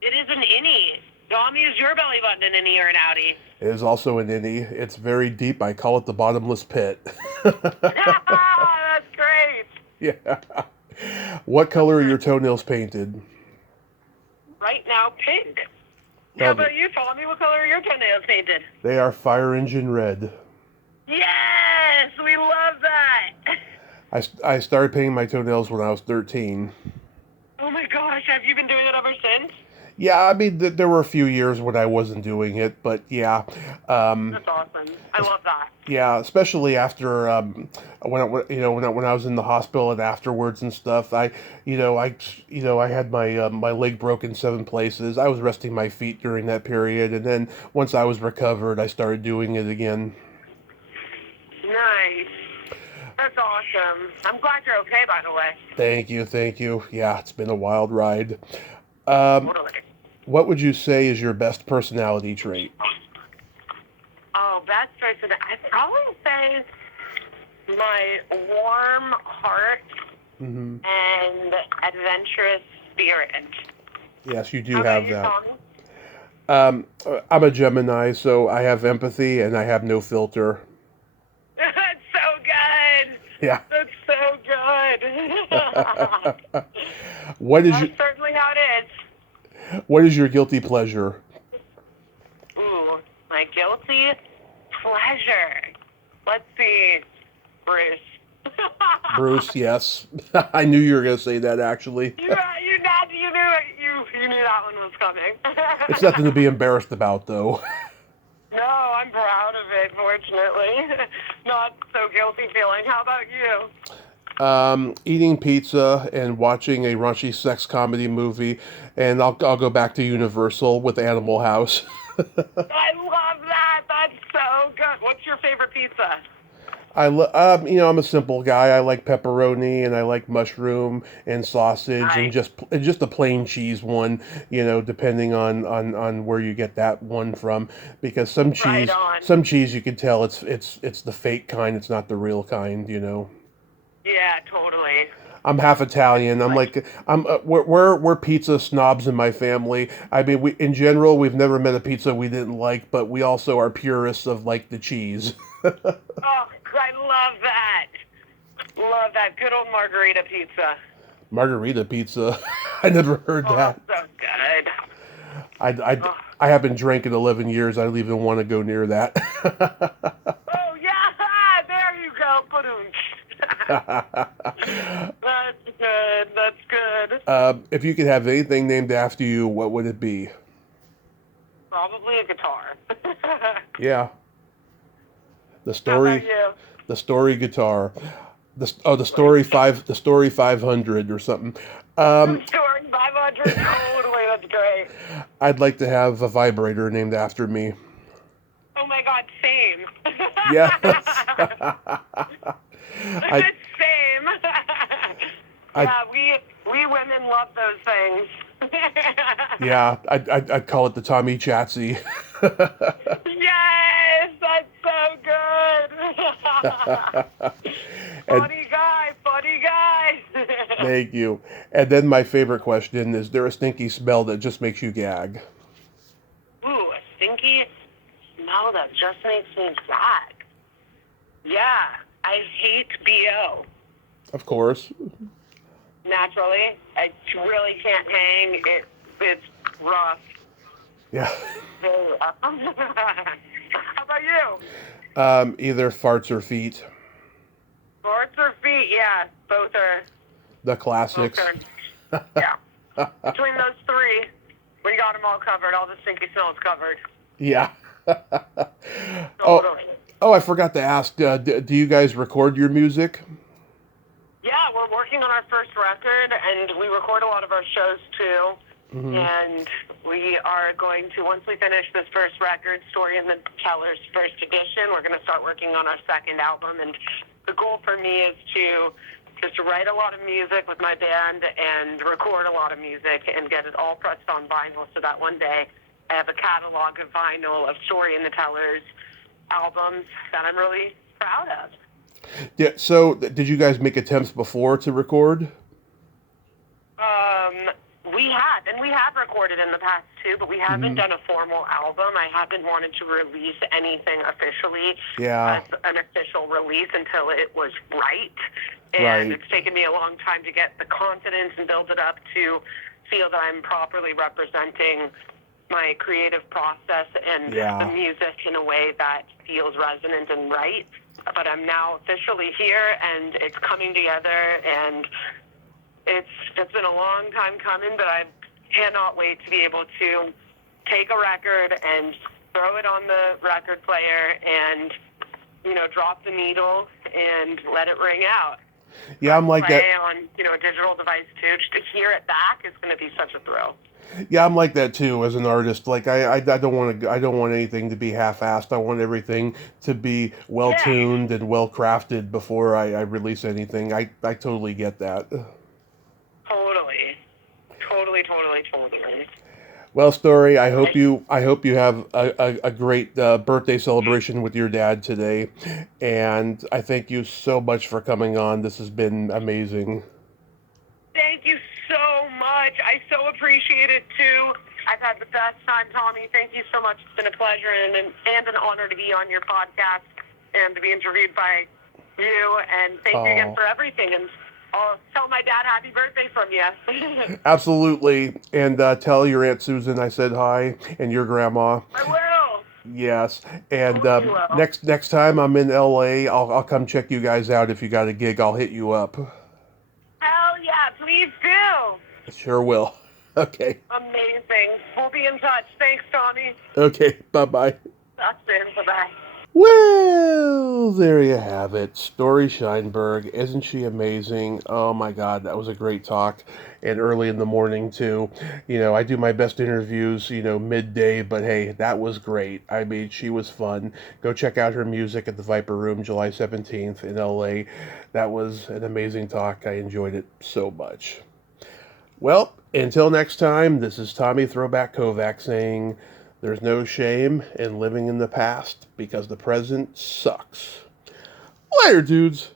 It is an innie. Tommy, is your belly button an innie or an outie? It is also an innie. It's very deep. I call it the bottomless pit. That's great. Yeah. What color are your toenails painted? Right now, pink. How about you, Tommy? What color are your toenails painted? They are fire engine red. Yes, we love that. I started painting my toenails when I was 13. Oh my gosh, have you been doing it ever since? Yeah, I mean, there were a few years when I wasn't doing it, but yeah, um, That's awesome. I love that. yeah, especially after when I was in the hospital and afterwards and stuff. I had my leg broken 7 places. I was resting my feet during that period, and then once I was recovered, I started doing it again. Nice. That's awesome. I'm glad you're okay, by the way. Thank you, thank you. Yeah, it's been a wild ride. Um, Totally. what would you say is your best personality trait? Oh, best person. I'd probably say my warm heart Hmm. and adventurous spirit. Yes, you How do about have you, that. Tommy? I'm a Gemini, so I have empathy and I have no filter. That's so good. Yeah. That's so good. What is your That's certainly how it is. What is your guilty pleasure? Ooh, my guilty pleasure. Let's see, Bruce. Bruce, yes. I knew you were going to say that actually. You knew that one was coming. It's nothing to be embarrassed about though. No, I'm proud of it. Fortunately, not so guilty feeling. How about you? Eating pizza and watching a raunchy sex comedy movie, and I'll go back to Universal with Animal House. I love that. That's so good. What's your favorite pizza? I'm a simple guy. I like pepperoni and I like mushroom and sausage and Nice. just a plain cheese one. Depending on where you get that one from, because Right on. some cheese you can tell it's the fake kind. It's not the real kind. Yeah, totally. I'm half Italian. I'm Like, like we're pizza snobs in my family. I mean, we in general we've never met a pizza we didn't like, but we also are purists of like the cheese. oh, I love that. Love that. Good old margarita pizza. Margarita pizza. I never heard Oh, that. so good. I, I, Oh, I haven't drank in 11 years. I don't even want to go near that. oh yeah, there you go. That's good. That's good. If you could have anything named after you, what would it be? Probably a guitar. Yeah, the How about story, you? the story guitar, the story 500 or something. Um, Story 500. Totally. That's great. I'd like to have a vibrator named after me. Oh my God. Same. Yes. I, Same. I, Yeah, we women love those things. yeah, I'd call it the Tommy Chatsy. Yes, that's so good. And Funny guy, funny guy. thank you. And then my favorite question is there a stinky smell that just makes you gag? Ooh, a stinky smell that just makes me gag. Yeah, I hate BO. Of course. Naturally, I really can't hang. It's rough. Yeah. Very rough. How about you? Either farts or feet. Shorts or feet? Yeah, both are. The Both classics. are. Yeah. Between those three, we got them all covered. All the stinky smells covered. Yeah. Oh, Totally. I forgot to ask. Do you guys record your music? Yeah, we're working on our first record, and we record a lot of our shows too. Hmm. And we are going to, once we finish this first record, Storey The Tellers first edition, we're going to start working on our second album. And the goal for me is to just write a lot of music with my band and record a lot of music and get it all pressed on vinyl so that one day I have a catalog of vinyl of Storey The Tellers albums that I'm really proud of. Yeah. So, did you guys make attempts before to record? We have recorded in the past too, but we haven't Hmm. done a formal album. I haven't wanted to release anything officially Yeah. as an official release until it was right. And Right. it's taken me a long time to get the confidence and build it up to feel that I'm properly representing my creative process and Yeah. the music in a way that feels resonant and right. But I'm now officially here, and it's coming together, and it's been a long time coming, but I'm cannot wait to be able to take a record and throw it on the record player and, drop the needle and let it ring out. Yeah, I'm like that. On, a digital device too. Just to hear it back is going to be such a thrill. Yeah, I'm like that too as an artist. Like I don't want anything to be half-assed. I want everything to be well-tuned and well-crafted before I release anything. I totally get that. Totally. Well, Storey, I hope you have a great birthday celebration with your dad today, and I thank you so much for coming on. This has been amazing. Thank you so much. I so appreciate it too. I've had the best time, Tommy. Thank you so much. It's been a pleasure and an honor to be on your podcast and to be interviewed by you. And thank you again for everything. And I'll tell my dad happy birthday from you. Absolutely. And tell your Aunt Susan I said hi, and your grandma. I will. Yes. And next time I'm in LA, I'll come check you guys out. If you got a gig, I'll hit you up. Hell yeah, please do. Sure will. Okay. Amazing. We'll be in touch. Thanks, Tommy. Okay. Bye-bye. Talk soon. Bye-bye. Well, there you have it. Storey Sheinberg. Isn't she amazing? Oh my God, that was a great talk. And early in the morning too. I do my best interviews, midday, but hey, that was great. I mean, she was fun. Go check out her music at the Viper Room, July 17th in LA. That was an amazing talk. I enjoyed it so much. Well, until next time, this is Tommy Throwback Kovac saying, there's no shame in living in the past because the present sucks. Later, dudes.